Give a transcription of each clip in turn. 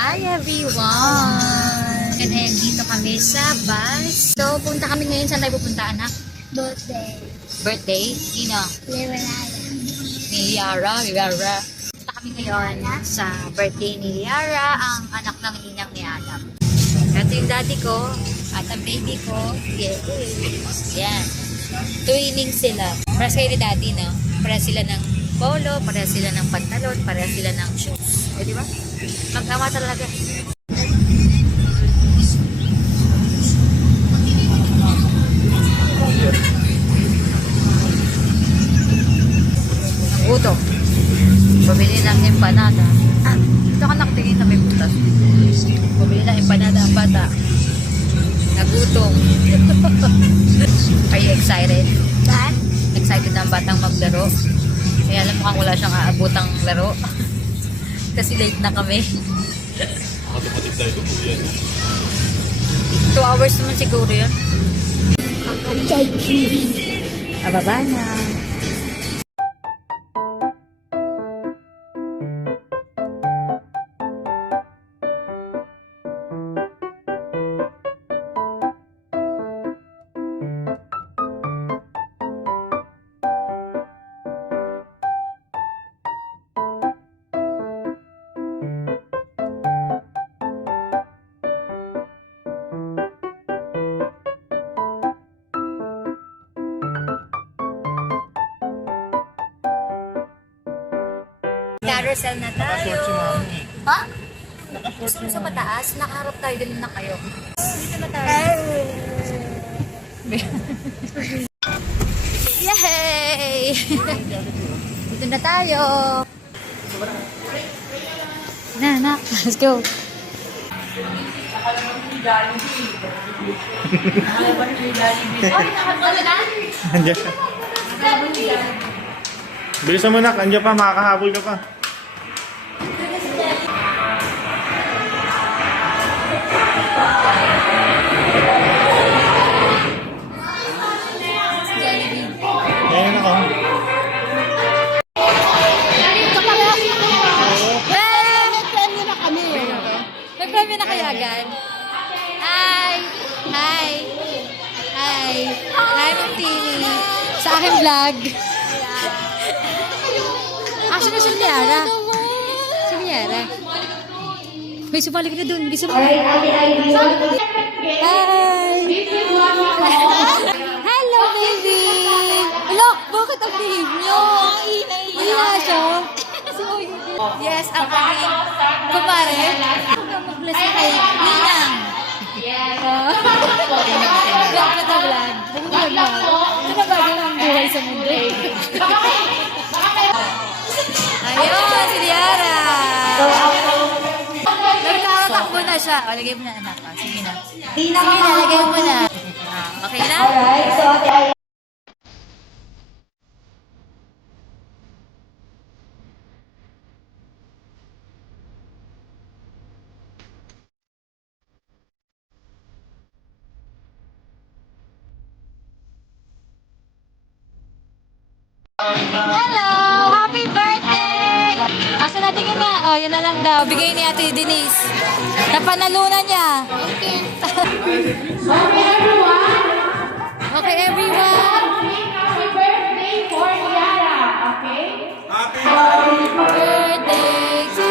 Hi everyone! And dito kami sa bus. So, punta kami ngayon. Saan tayo pupunta, anak? Birthday. Birthday? Sino? Ni Yara. Punta kami ngayon sa birthday ni Yara, ang anak ng ninang ni Adam. Ito yung daddy ko at ang baby ko. Yes. Yan. Twinning sila. Para kayo ni daddy, no? Para sila ng polo, para sila ng pantalon, para sila ng shoes. Eh, di ba? Mag-ama talaga. Gutom. Pabili ng empanada. Ito ka nakatingin na may butas. Pabili ng empanada ang bata. Nagutom. Are you excited? What? Excited na ang batang maglaro? Kaya alam mo kung wala siyang aabutang laro. Kasi late na kami. Automatic tayo ito po yan. 2 hours naman siguro yan. Ababa na. Carousel na tayo. Ha? Gusto mo sa mataas? Nakaharap tayo din na kayo. Dito na tayo. Yay! Dito na tayo. Na, let's go. Andiyan. Bilisan mo nak, andiyan pa, makakahabol ka pa. Ayan ako. May premyo na kayagan. Hi! Hi! Hi! Hi, Ma'am Tini. Sa aking vlog. Action na si Liara. Si Liara. May sumali ka na dun. Gusto mo? Hi! Hello, baby! Hello! Bakit ang bihim nyo? Mahina siya. Yes, ang aming kumare. Mag-bless na kay Ninang. Vlog ka ta vlog. Ito na bagay ang buhay sa mundo. Ayun, si Liara. Nagtatakbo na siya. O, lagay mo na anak. Sige na. Sige na, lagay mo na. Okay na? Alright, so Hello! Happy birthday! Asa na tingin nga? Oh, yun na lang daw. Bigay ni Ate Denise. Napanalunan niya. Okay, everyone. happy birthday for Yara, okay? Happy birthday to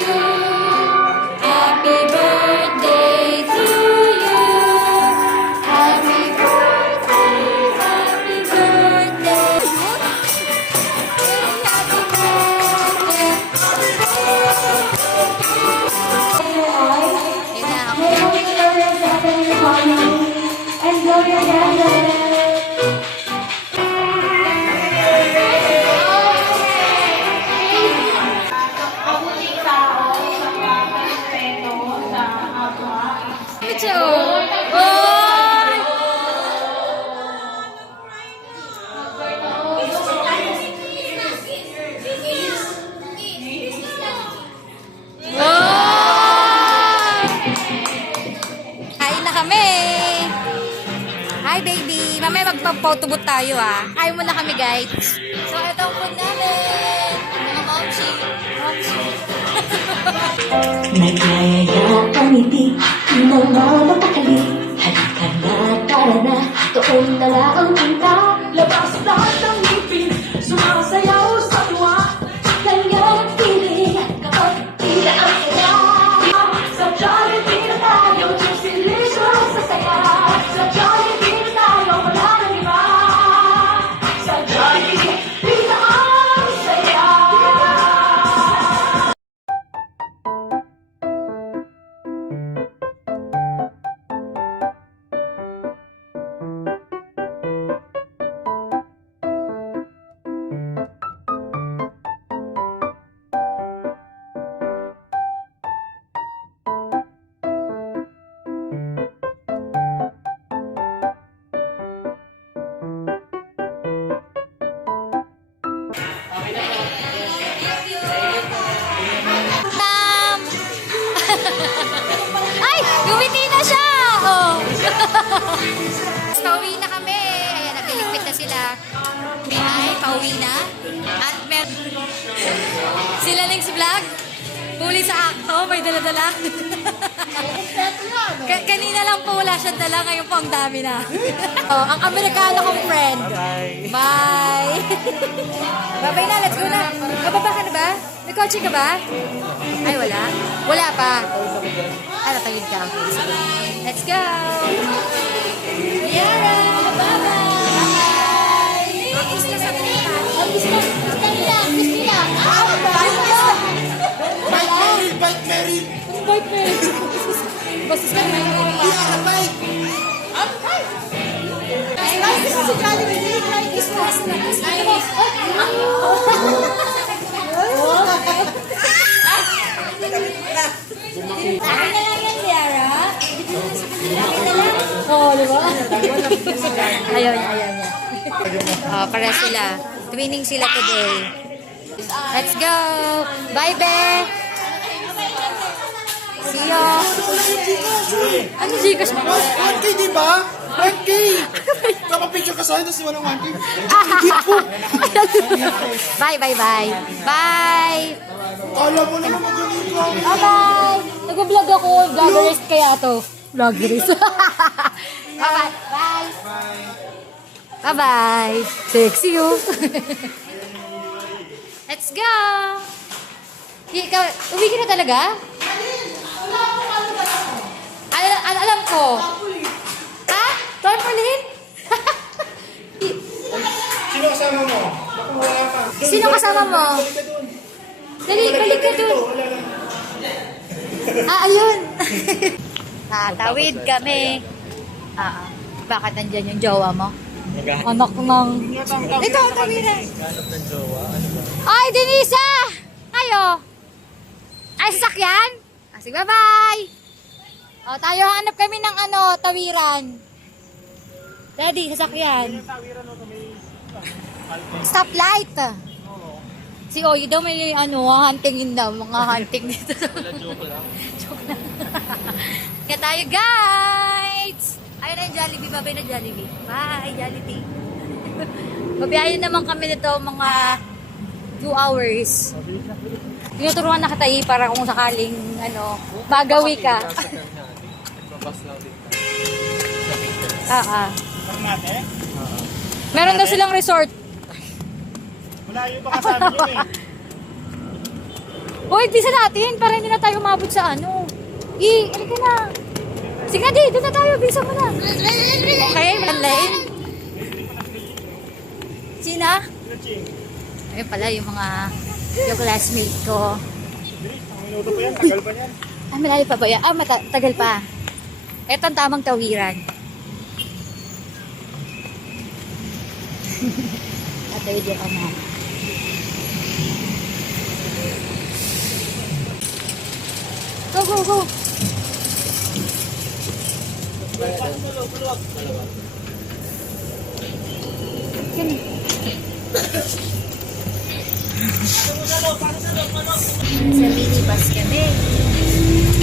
you. Happy birthday to you. Happy birthday, happy birthday. Happy birthday. Yun na, okay. Enjoy your day. Picture. Kain na kami. Hi baby. Mamaya magpa-photobooth tayo ah. Kain muna kami guys. So ito ang food namin. Mga momshi. Naglayaya ang ngiti, di na nga mapakali. Halika na, tara na, doon na lang ang punta. Labas lahat ng ngipin, sumasayaw sa tuwa. Kanya ang feeling, kapag tila ang saya. Sa Jollibee na tayo, chips delicious sa saya. Sa Jollibee na tayo, wala nang iba. Sa Jollibee, tila ang saya. Tam! Ay! Gumiti na siya! Oh. Pauwi na kami. Ayan, nagliligpit na sila. Ay, pauwi na. At sila Lings Vlog. Huli sa akto. May dala-dala. Kanina lang po wala siyang dala. Ngayon po ang dami na. Oh, ang Amerikano kong friend. Bye! Bye-bye na. Let's go na. Bababa ka na ba? May kotse ka ba? Ay, wala. Wala pa. Ah, natawid ka. Okay, sige. Let's go! Yara! Bye-bye! Kiss na sa kanila. Kiss na sa kanila. Kiss nila. Bite Mary! Bye, Mary. Basta sa kanila. Yara, bite! This is a Jollibee. Kiss na. Akin na lang yan, Yara. Akin na lang. Oo, di ba? Ayun. Oh, para sila. Twinning sila today. Let's go. Bye, Be. See you. Ano, Gcash mo? 1K, di ba? 1K! Kapapicture ka sa akin, tapos walang 1K. Hindi po! Bye. Bye. Kala mo naman magaling ko. Bye-bye! Nag-vlog ako. Vloggerist kaya to. Vloggerist. Bye-bye. Bye. Bye-bye. Sexy you. Let's go! Ikaw, uwi ka na talaga? Alam ko. Ha? Trampoline? Sino kasama mo? Naku, wala pa. Sino kasama mo? Dali, balik ka dun. Ayun. Tawid kami. Bakit nandyan yung jowa mo? Anak ng... Ito, tawiran. Ay, Denisa! Ayo. Ay, sasakyan? Sige, bye-bye. O, tayo hanap kami ng tawiran. Daddy, sasakyan. Stoplight. Si Oyo daw may huntingin daw. Mga hunting dito. Joke lang. Kaya tayo, guys! Ayun na yung Jollibee. Babay na Jollibee. Bye, Jollibee. Babiyahin naman kami nito mga 2 hours. Tinuturuan na kita para kung sakaling magawi ka. Meron daw silang resort. Malayo pa kasama nyo eh. Hoy, bisa natin para hindi na tayo umabot sa halika na. Sige na, doon na tayo. Bisa mo na. Okay, manlain. Sina? Ayun pala yung classmate ko. Ang minuto pa yan, tagal pa yan. Malayo pa ba yan? Tagal pa. Ito ang tamang tawiran. Tatawid yung ama. Go! Kani. Sa minibus kami.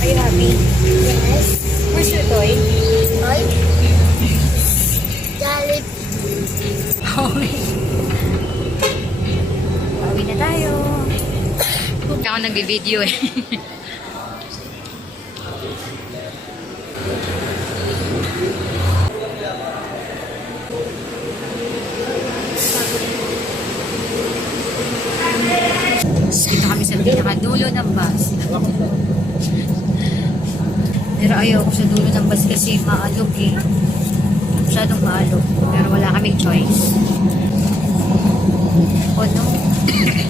Are you happy? Yes. Where's your toy? Toy? Pauwi na tayo. nga nagbi-video eh. Dito kami sa pinakadulo ng bus. Pero ayaw ko sa dulo ng bus kasi maalog eh. Masyadong maalog. Pero wala kaming choice.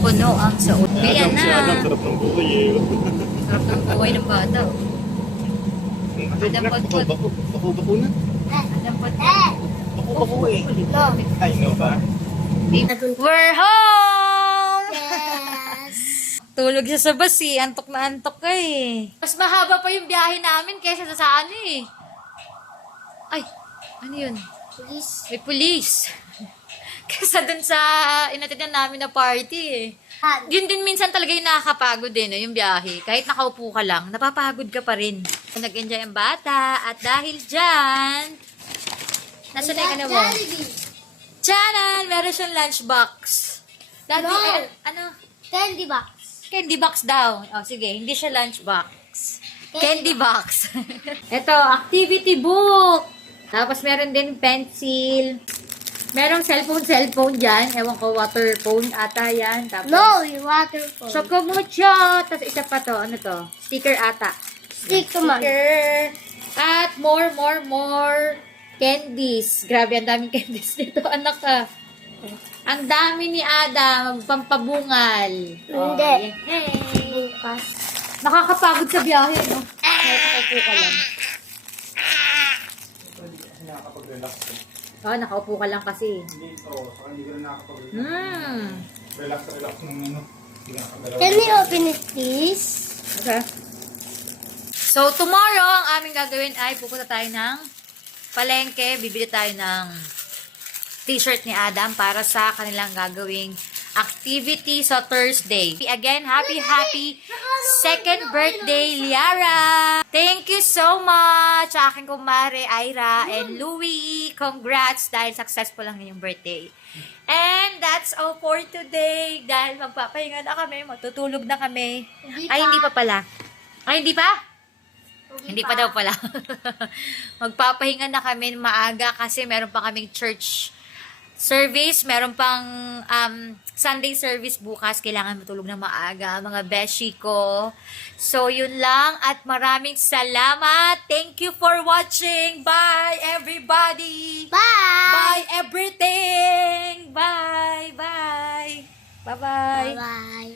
Puno ang saot. Ayan Si Adam, na. sarap ng buhay eh. Sarap ng buhay ng bata. Adam pot-pot. Bako na. Adam pot-pot. Bako eh. Ay, no ba? We're home! Tulog siya sa bus eh. Antok na antok ka eh. Mas mahaba pa yung biyahe namin kaysa sa ano eh. Ay, ano yun? Police. May police. Kaysa dun sa inatidan namin na party eh. Yun din minsan talaga yung nakakapagod din, yung biyahe. Kahit nakaupo ka lang, napapagod ka pa rin. Nag-enjoy ang bata at dahil dyan, nasa na ka na mo? Tiyanan! Meron siyang lunchbox. Dati, No. ano? Candy box. Candy box daw. O, sige. Hindi siya lunchbox. Candy box. Ito, activity book. Tapos meron din pencil. Merong cellphone dyan. Ewan ko, water phone ata yan. Tapos, No, yung water phone. Chocomucho. Tapos isa pa to. Ano to? Sticker ata. Stick man. Sticker. At more candies. Grabe, ang daming candies dito. Anak ka. Ang dami ni Adam. Pampabungal. Hindi. Hey. Bukas. Nakakapagod sa biyahe, no? Nakaupo ka lang. Nakakapag-relax ka. Oo, nakaupo ka lang kasi. Hindi ito. Saka hindi ka na nakakapag-relax. Hmm. Relax ng ano. Hindi nakakagalaw. Can we open it, please? Okay. So, tomorrow, ang aming gagawin ay pupunta tayo ng palengke. Bibili tayo ng t-shirt ni Adam para sa kanilang gagawing activity sa Thursday. Again, happy second birthday, Liara! Thank you so much sa aking kumare, Ira and Louie. Congrats dahil successful ang inyong birthday. And that's all for today. Dahil magpapahinga na kami, matutulog na kami. Ay, hindi pa pala. Ay, hindi pa? Hindi pa daw pala. Magpapahinga na kami maaga kasi meron pa kaming church service. Meron pang Sunday service bukas. Kailangan matulog na maaga, mga beshi ko. So, yun lang. At maraming salamat. Thank you for watching. Bye, everybody. Bye! Bye, everything. Bye. Bye. Bye-bye. Bye-bye.